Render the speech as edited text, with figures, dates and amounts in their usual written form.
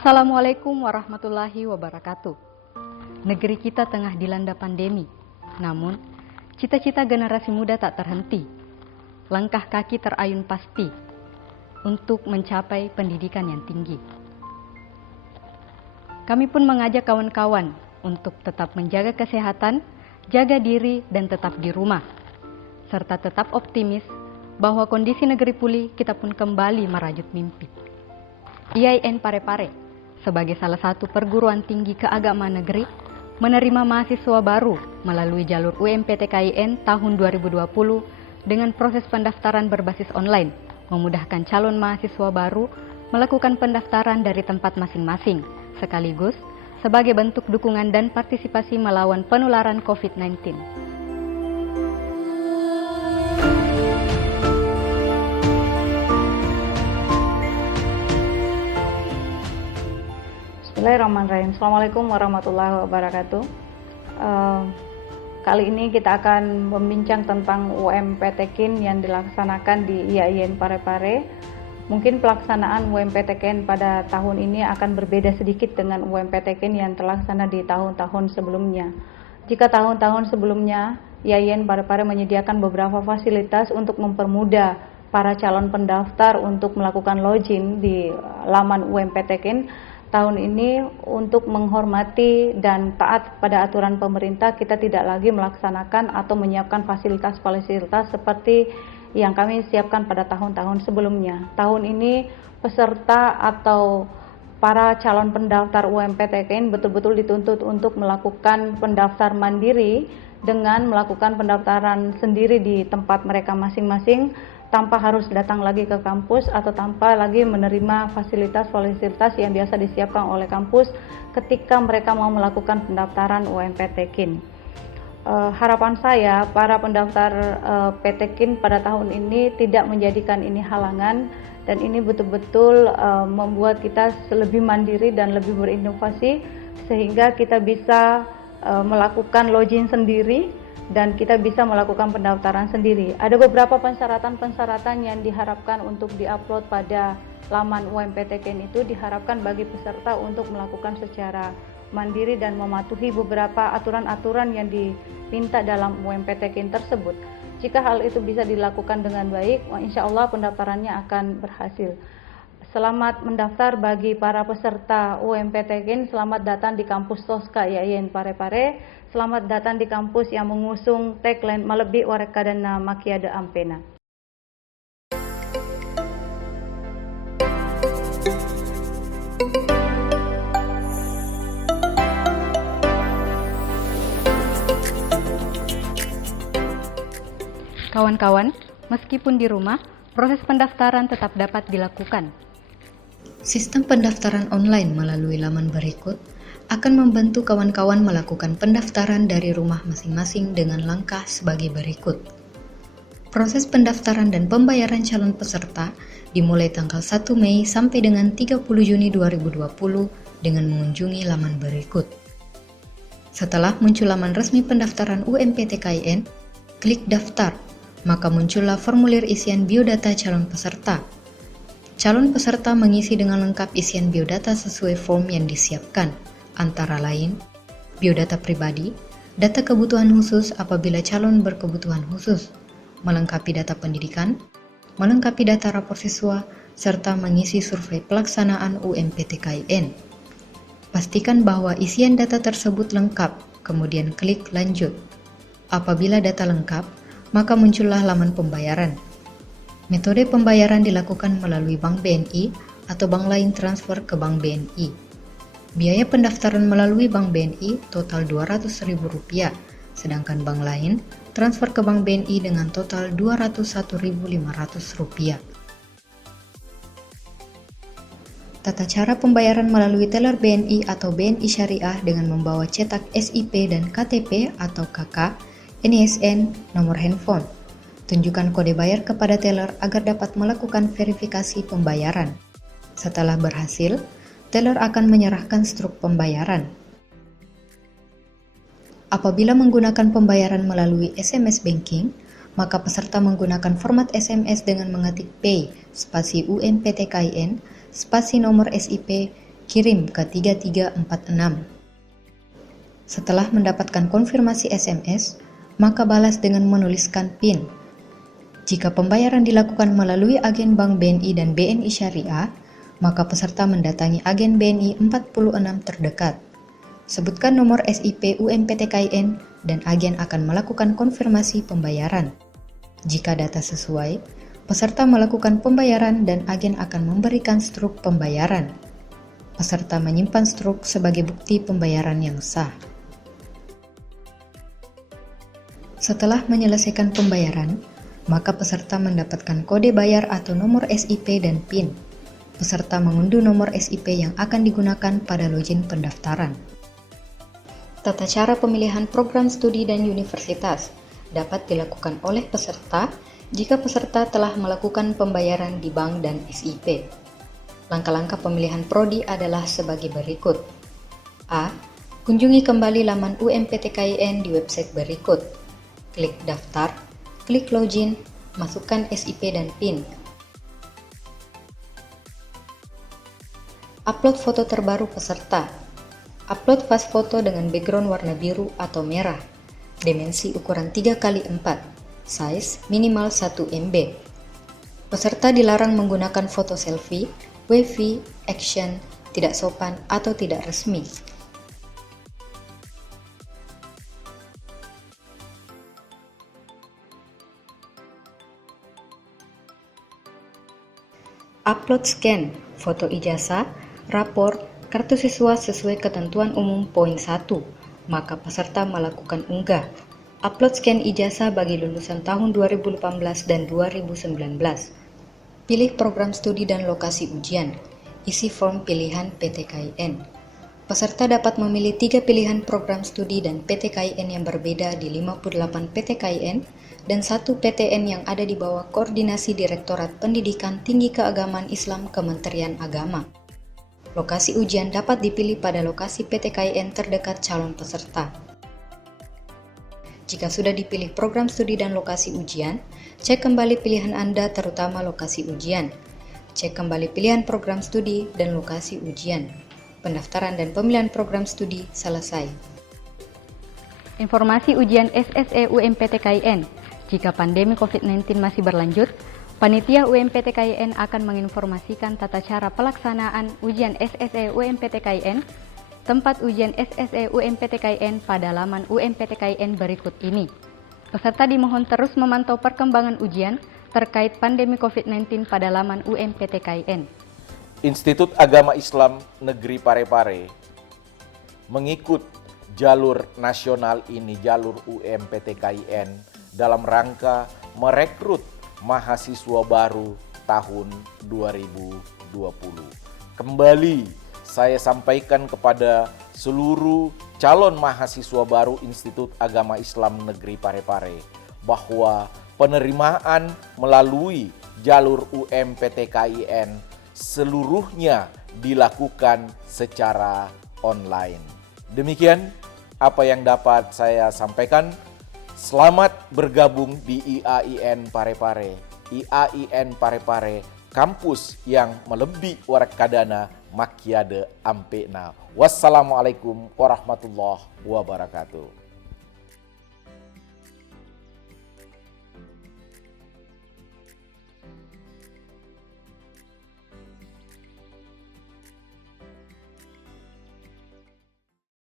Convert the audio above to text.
Assalamualaikum warahmatullahi wabarakatuh. Negeri kita tengah dilanda pandemi, namun cita-cita generasi muda tak terhenti. Langkah kaki terayun pasti untuk mencapai pendidikan yang tinggi. Kami pun mengajak kawan-kawan untuk tetap menjaga kesehatan, jaga diri dan tetap di rumah, serta tetap optimis bahwa kondisi negeri pulih kita pun kembali merajut mimpi. IAIN Parepare sebagai salah satu perguruan tinggi keagamaan negeri menerima mahasiswa baru melalui jalur UMPTKIN tahun 2020 dengan proses pendaftaran berbasis online, memudahkan calon mahasiswa baru melakukan pendaftaran dari tempat masing-masing, sekaligus sebagai bentuk dukungan dan partisipasi melawan penularan COVID-19. Bismillahirrahmanirrahim. Assalamualaikum warahmatullahi wabarakatuh. Kali ini kita akan membincang tentang UMPTKIN yang dilaksanakan di IAIN Parepare. Mungkin pelaksanaan UMPTKIN pada tahun ini akan berbeda sedikit dengan UMPTKIN yang terlaksana di tahun-tahun sebelumnya. Jika tahun-tahun sebelumnya IAIN Parepare menyediakan beberapa fasilitas untuk mempermudah para calon pendaftar untuk melakukan login di laman UMPTKIN, tahun ini untuk menghormati dan taat pada aturan pemerintah, kita tidak lagi melaksanakan atau menyiapkan fasilitas-fasilitas seperti yang kami siapkan pada tahun-tahun sebelumnya. Tahun ini peserta atau para calon pendaftar UMPTKIN betul-betul dituntut untuk melakukan pendaftar mandiri dengan melakukan pendaftaran sendiri di tempat mereka masing-masing, tanpa harus datang lagi ke kampus atau tanpa lagi menerima fasilitas-fasilitas yang biasa disiapkan oleh kampus ketika mereka mau melakukan pendaftaran UMPTKIN. Harapan saya para pendaftar PTKIN pada tahun ini tidak menjadikan ini halangan, dan ini betul-betul membuat kita lebih mandiri dan lebih berinovasi sehingga kita bisa melakukan login sendiri dan kita bisa melakukan pendaftaran sendiri. Ada beberapa persyaratan-persyaratan yang diharapkan untuk diupload pada laman UMPTKIN itu diharapkan bagi peserta untuk melakukan secara mandiri dan mematuhi beberapa aturan-aturan yang diminta dalam UMPTKIN tersebut. Jika hal itu bisa dilakukan dengan baik, insya Allah pendaftarannya akan berhasil. Selamat mendaftar bagi para peserta UMPTKIN, selamat datang di kampus Tosca IAIN Parepare. Selamat datang di kampus yang mengusung tagline Malebi Warekadana Makiada Ampena. Kawan-kawan, meskipun di rumah, proses pendaftaran tetap dapat dilakukan. Sistem pendaftaran online melalui laman berikut akan membantu kawan-kawan melakukan pendaftaran dari rumah masing-masing dengan langkah sebagai berikut. Proses pendaftaran dan pembayaran calon peserta dimulai tanggal 1 Mei sampai dengan 30 Juni 2020 dengan mengunjungi laman berikut. Setelah muncul laman resmi pendaftaran UMPTKIN, klik daftar, maka muncullah formulir isian biodata calon peserta. Calon peserta mengisi dengan lengkap isian biodata sesuai form yang disiapkan, antara lain biodata pribadi, data kebutuhan khusus apabila calon berkebutuhan khusus, melengkapi data pendidikan, melengkapi data rapor siswa, serta mengisi survei pelaksanaan UMPTKIN. Pastikan bahwa isian data tersebut lengkap, kemudian klik lanjut. Apabila data lengkap, maka muncullah laman pembayaran. Metode pembayaran dilakukan melalui Bank BNI atau bank lain transfer ke Bank BNI. Biaya pendaftaran melalui Bank BNI total Rp200.000, sedangkan bank lain transfer ke Bank BNI dengan total Rp201.500. Tata cara pembayaran melalui teller BNI atau BNI Syariah dengan membawa cetak SIP dan KTP atau KK, NISN, nomor handphone. Tunjukkan kode bayar kepada teller agar dapat melakukan verifikasi pembayaran. Setelah berhasil, teller akan menyerahkan struk pembayaran. Apabila menggunakan pembayaran melalui SMS banking, maka peserta menggunakan format SMS dengan mengetik pay spasi UMPTKIN spasi nomor SIP kirim ke 3346. Setelah mendapatkan konfirmasi SMS, maka balas dengan menuliskan PIN. Jika pembayaran dilakukan melalui agen Bank BNI dan BNI Syariah, maka peserta mendatangi agen BNI 46 terdekat. Sebutkan nomor SIP UMPTKIN dan agen akan melakukan konfirmasi pembayaran. Jika data sesuai, peserta melakukan pembayaran dan agen akan memberikan struk pembayaran. Peserta menyimpan struk sebagai bukti pembayaran yang sah. Setelah menyelesaikan pembayaran, maka peserta mendapatkan kode bayar atau nomor SIP dan PIN. Peserta mengunduh nomor SIP yang akan digunakan pada login pendaftaran. Tata cara pemilihan program studi dan universitas dapat dilakukan oleh peserta jika peserta telah melakukan pembayaran di bank dan SIP. Langkah-langkah pemilihan prodi adalah sebagai berikut. A. Kunjungi kembali laman UMPTKIN di website berikut. Klik daftar, klik login, masukkan SIP dan PIN. Upload foto terbaru peserta. Upload file foto dengan background warna biru atau merah. Dimensi ukuran 3x4. Size minimal 1 MB. Peserta dilarang menggunakan foto selfie, wavy, action, tidak sopan, atau tidak resmi. Upload scan, foto ijazah, rapor, kartu siswa sesuai ketentuan umum poin 1, maka peserta melakukan unggah. Upload scan ijazah bagi lulusan tahun 2018 dan 2019. Pilih program studi dan lokasi ujian. Isi form pilihan PTKIN. Peserta dapat memilih 3 pilihan program studi dan PTKIN yang berbeda di 58 PTKIN dan 1 PTN yang ada di bawah koordinasi Direktorat Pendidikan Tinggi Keagamaan Islam Kementerian Agama. Lokasi ujian dapat dipilih pada lokasi PTKIN terdekat calon peserta. Jika sudah dipilih program studi dan lokasi ujian, cek kembali pilihan Anda terutama lokasi ujian. Cek kembali pilihan program studi dan lokasi ujian. Pendaftaran dan pemilihan program studi selesai. Informasi ujian SSE UMPTKIN. Jika pandemi COVID-19 masih berlanjut, Panitia UMPTKIN akan menginformasikan tata cara pelaksanaan ujian SSE UMPTKIN, tempat ujian SSE UMPTKIN pada laman UMPTKIN berikut ini. Peserta dimohon terus memantau perkembangan ujian terkait pandemi COVID-19 pada laman UMPTKIN. Institut Agama Islam Negeri Parepare mengikut jalur nasional ini, jalur UMPTKIN, dalam rangka merekrut mahasiswa baru tahun 2020. Kembali saya sampaikan kepada seluruh calon mahasiswa baru Institut Agama Islam Negeri Parepare bahwa penerimaan melalui jalur UMPTKIN seluruhnya dilakukan secara online. Demikian apa yang dapat saya sampaikan. Selamat bergabung di IAIN Parepare. IAIN Parepare, kampus yang melebihi warak kadana makiade ampena. Wassalamualaikum warahmatullahi wabarakatuh.